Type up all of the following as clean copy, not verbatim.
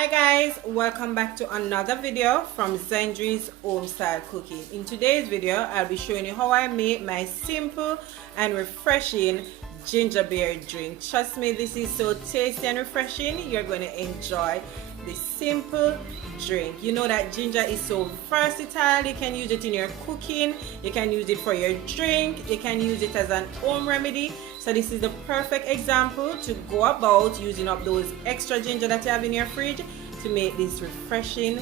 Hi guys, welcome back to another video from Zendri's Home Style Cooking. In today's video, I'll be showing you how I make my simple and refreshing ginger beer drink. Trust me, this is so tasty and refreshing. You're going to enjoy this simple drink. You know that ginger is so versatile. You can use it in your cooking, you can use it for your drink, you can use it as an home remedy. So this is the perfect example to go about using up those extra ginger that you have in your fridge to make this refreshing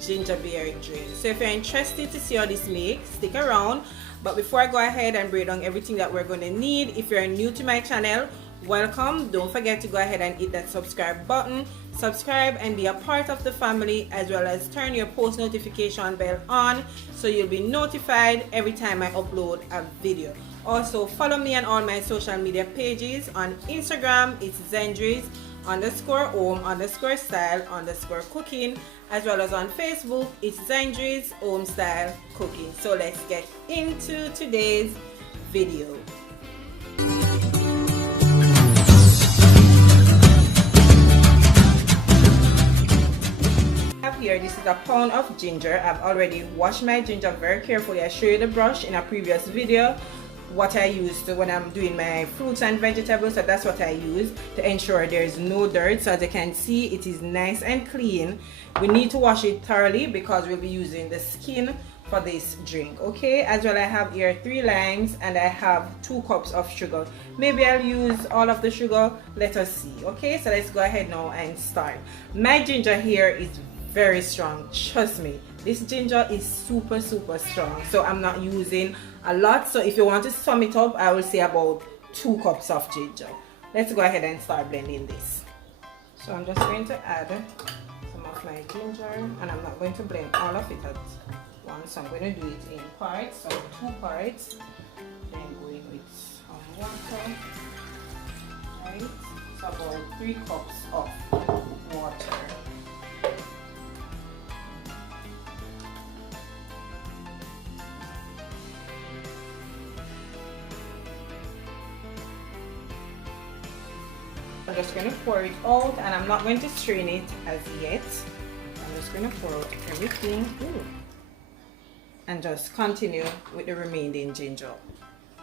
ginger beer drink. So if you're interested to see how this makes, stick around. But before I go ahead and break down everything that we're going to need, if you're new to my channel, welcome. Don't forget to go ahead and hit that subscribe button, subscribe and be a part of the family, as well as turn your post notification bell on so you'll be notified every time I upload a video. Also follow me on all my social media pages. On Instagram it's Zendri's_home_style_cooking, as well as on Facebook it's Zendri's Home Style Cooking. So let's get into today's video. Here, this is a pound of ginger. I've already washed my ginger very carefully. I showed you the brush in a previous video what I use when I'm doing my fruits and vegetables, so that's what I use to ensure there's no dirt. So as you can see, it is nice and clean. We need to wash it thoroughly because we'll be using the skin for this drink. Okay, as well I have here 3 limes and I have 2 cups of sugar. Maybe I'll use all of the sugar, let us see. Okay, so let's go ahead now and start. My ginger here is very strong, trust me. This ginger is super strong, so I'm not using a lot. So if you want to sum it up, I will say about 2 cups of ginger. Let's go ahead and start blending this. So I'm just going to add some of my ginger, and I'm not going to blend all of it at once. I'm going to do it in parts, so 2 parts, then going with some water. Right, so about 3 cups of water. I'm just going to pour it out, and I'm not going to strain it as yet. I'm just going to pour out everything. And just continue with the remaining ginger.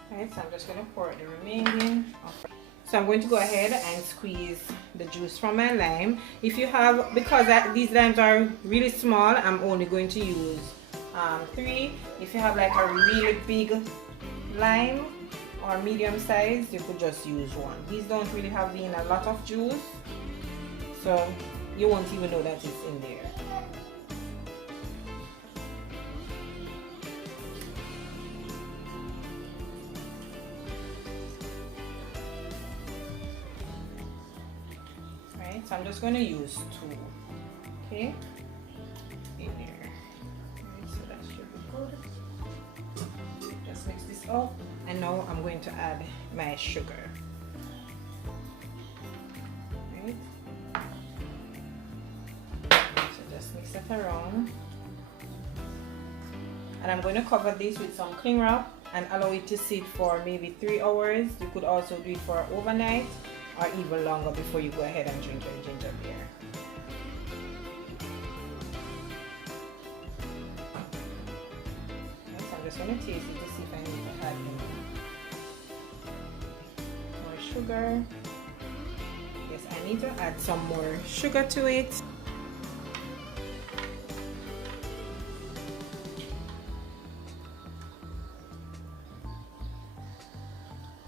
Right, so I'm just going to pour out the remaining. So I'm going to go ahead and squeeze the juice from my lime. If you have, because these limes are really small, I'm only going to use 3. If you have like a really big lime or medium size, you could just use 1. These don't really have a lot of juice, so you won't even know that it's in there. Right, so I'm just going to use 2, okay, in there. Right, so that should be good. Just mix this up. And now I'm going to add my sugar. Right. So just mix it around. And I'm going to cover this with some cling wrap and allow it to sit for maybe 3 hours. You could also do it for overnight or even longer before you go ahead and drink your ginger beer. So I'm just going to taste it to see if I need to add any more sugar. Yes, I need to add some more sugar to it.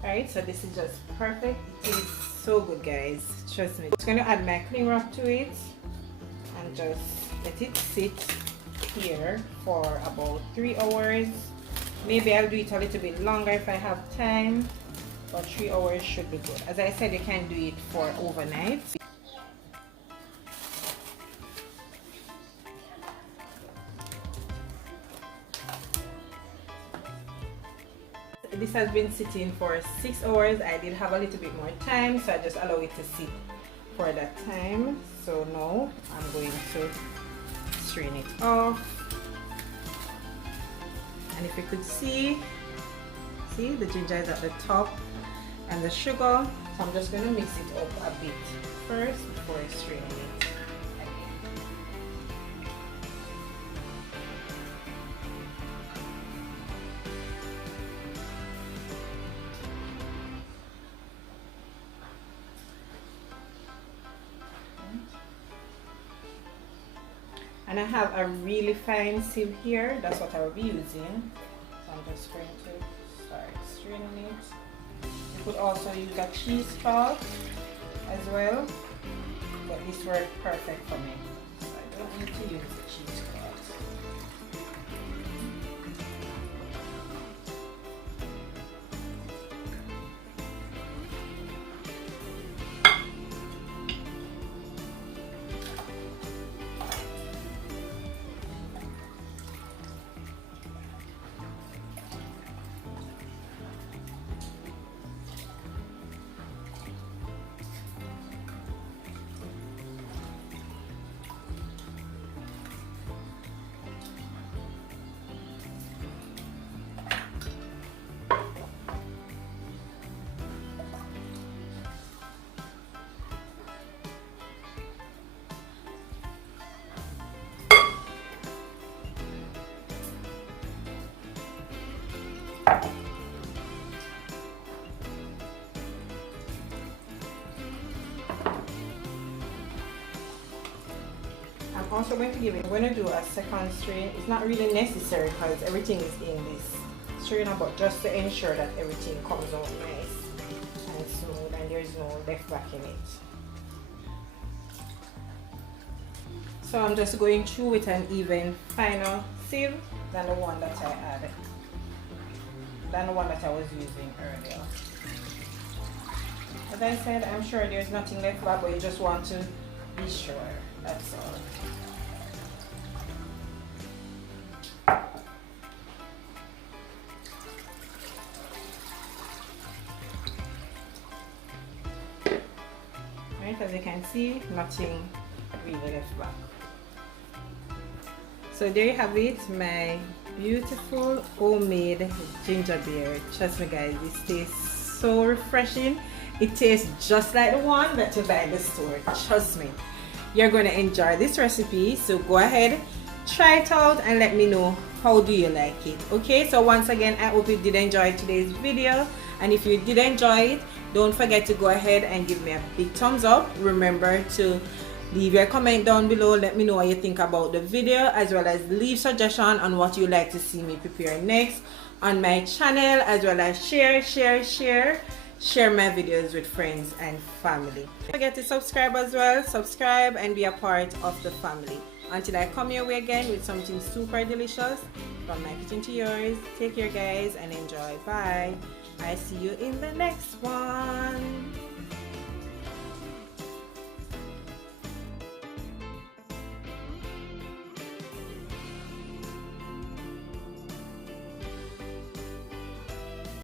Alright, so this is just perfect. It tastes so good, guys. Trust me. I'm just going to add my cling wrap to it and just let it sit here for about 3 hours. Maybe I'll do it a little bit longer if I have time, but 3 hours should be good. As I said, you can do it for overnight. This has been sitting for 6 hours. I did have a little bit more time, so I just allow it to sit for that time. So now I'm going to strain it off. And if you could see the ginger is at the top and the sugar. So I'm just going to mix it up a bit first before straining it again. And I have a really fine sieve here. That's what I will be using. So I'm just going to start straining it. You could also use a cheesecloth as well, but this worked perfect for me. So I don't need to use the cheesecloth. I'm also going to give it, I'm going to do a second strain. It's not really necessary because everything is in this strainer, but just to ensure that everything comes out nice and smooth and there's no left back in it. So I'm just going through with an even finer sieve than the one that I had, than the one that I was using earlier. As I said, I'm sure there's nothing left back, but you just want to be sure, that's all. Right, as you can see, nothing really left back. So there you have it, my beautiful homemade ginger beer. Trust me guys, this tastes so refreshing. It tastes just like the one that you buy at the store. Trust me, you're going to enjoy this recipe. So go ahead, try it out and let me know how do you like it. Okay, so once again, I hope you did enjoy today's video, and if you did enjoy it, don't forget to go ahead and give me a big thumbs up. Remember to leave your comment down below. Let me know what you think about the video, as well as leave suggestion on what you like to see me prepare next on my channel, as well as share my videos with friends and family. Don't forget to subscribe as well. Subscribe and be a part of the family. Until I come your way again with something super delicious, from my kitchen to yours, take care guys and enjoy. Bye. I see you in the next one.